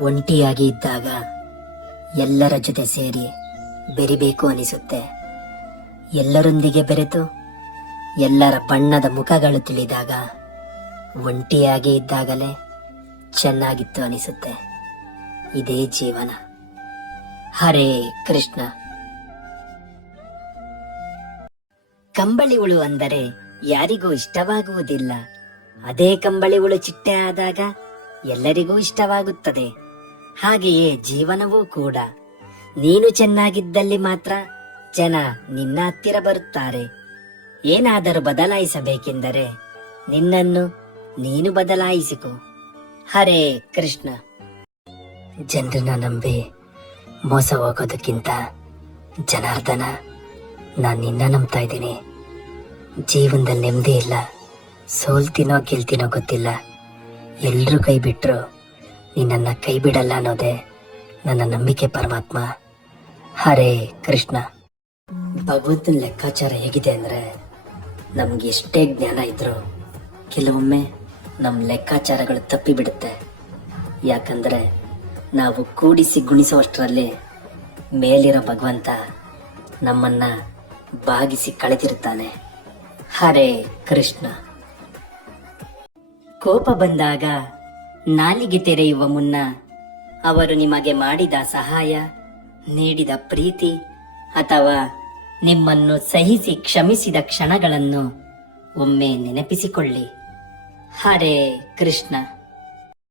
ಒಂಟಿಯಾಗಿ ಇದ್ದಾಗ ಎಲ್ಲರ ಜೊತೆ ಸೇರಿ ಬೆರಿಬೇಕು ಅನಿಸುತ್ತೆ. ಎಲ್ಲರೊಂದಿಗೆ ಬೆರೆತು ಎಲ್ಲರ ಬಣ್ಣದ ಮುಖಗಳು ತಿಳಿದಾಗ ಒಂಟಿಯಾಗಿ ಇದ್ದಾಗಲೇ ಚೆನ್ನಾಗಿತ್ತು ಅನಿಸುತ್ತೆ. ಇದೇ ಜೀವನ. ಹರೇ ಕೃಷ್ಣ. ಕಂಬಳಿ ಹುಳು ಅಂದರೆ ಯಾರಿಗೂ ಇಷ್ಟವಾಗುವುದಿಲ್ಲ. ಅದೇ ಕಂಬಳಿ ಹುಳು ಚಿಟ್ಟೆ ಆದಾಗ ಎಲ್ಲರಿಗೂ ಇಷ್ಟವಾಗುತ್ತದೆ. ಹಾಗೆಯೇ ಜೀವನವೂ ಕೂಡ. ನೀನು ಚೆನ್ನಾಗಿದ್ದಲ್ಲಿ ಮಾತ್ರ ಜನ ನಿನ್ನ ಹತ್ತಿರ ಬರುತ್ತಾರೆ. ಏನಾದರೂ ಬದಲಾಯಿಸಬೇಕೆಂದರೆ ನಿನ್ನನ್ನು ನೀನು ಬದಲಾಯಿಸಿಕೊ. ಹರೇ ಕೃಷ್ಣ. ಜನರನ್ನ ನಂಬಿ ಮೋಸ ಹೋಗೋದಕ್ಕಿಂತ ಜನಾರ್ದನ, ನಾನು ನಿನ್ನ ನಂಬ್ತಾ ಇದ್ದೀನಿ. ಜೀವನದಲ್ಲಿ ನೆಮ್ಮದಿ ಇಲ್ಲ. ಸೋಲ್ತಿನೋ ಗೆಲ್ತಿನೋ ಗೊತ್ತಿಲ್ಲ. ಎಲ್ಲರೂ ಕೈ ಬಿಟ್ಟರು ನಿನ್ನನ್ನು ಕೈ ಬಿಡಲ್ಲ ಅನ್ನೋದೇ ನನ್ನ ನಂಬಿಕೆ ಪರಮಾತ್ಮ. ಹರೇ ಕೃಷ್ಣ. ಭಗವಂತನ ಲೆಕ್ಕಾಚಾರ ಹೇಗಿದೆ ಅಂದರೆ ನಮ್ಗೆ ಎಷ್ಟೇ ಜ್ಞಾನ ಇದ್ರು ಕೆಲವೊಮ್ಮೆ ನಮ್ಮ ಲೆಕ್ಕಾಚಾರಗಳು ತಪ್ಪಿ ಬಿಡುತ್ತೆ ಯಾಕಂದರೆ ನಾವು ಕೂಡಿಸಿ ಗುಣಿಸುವಷ್ಟರಲ್ಲಿ ಮೇಲಿರೋ ಭಗವಂತ ನಮ್ಮನ್ನ ಬಾಗಿಸಿ ಕಳೆದಿರುತ್ತಾನೆ. ಹರೇ ಕೃಷ್ಣ. ಕೋಪ ಬಂದಾಗ ನಾಲಿಗೆ ತೆರೆಯುವ ಮುನ್ನ ಅವರು ನಿಮಗೆ ಮಾಡಿದ ಸಹಾಯ, ನೀಡಿದ ಪ್ರೀತಿ ಅಥವಾ ನಿಮ್ಮನ್ನು ಸಹಿಸಿ ಕ್ಷಮಿಸಿದ ಕ್ಷಣಗಳನ್ನು ಒಮ್ಮೆ ನೆನಪಿಸಿಕೊಳ್ಳಿ. ಹರೇ ಕೃಷ್ಣ.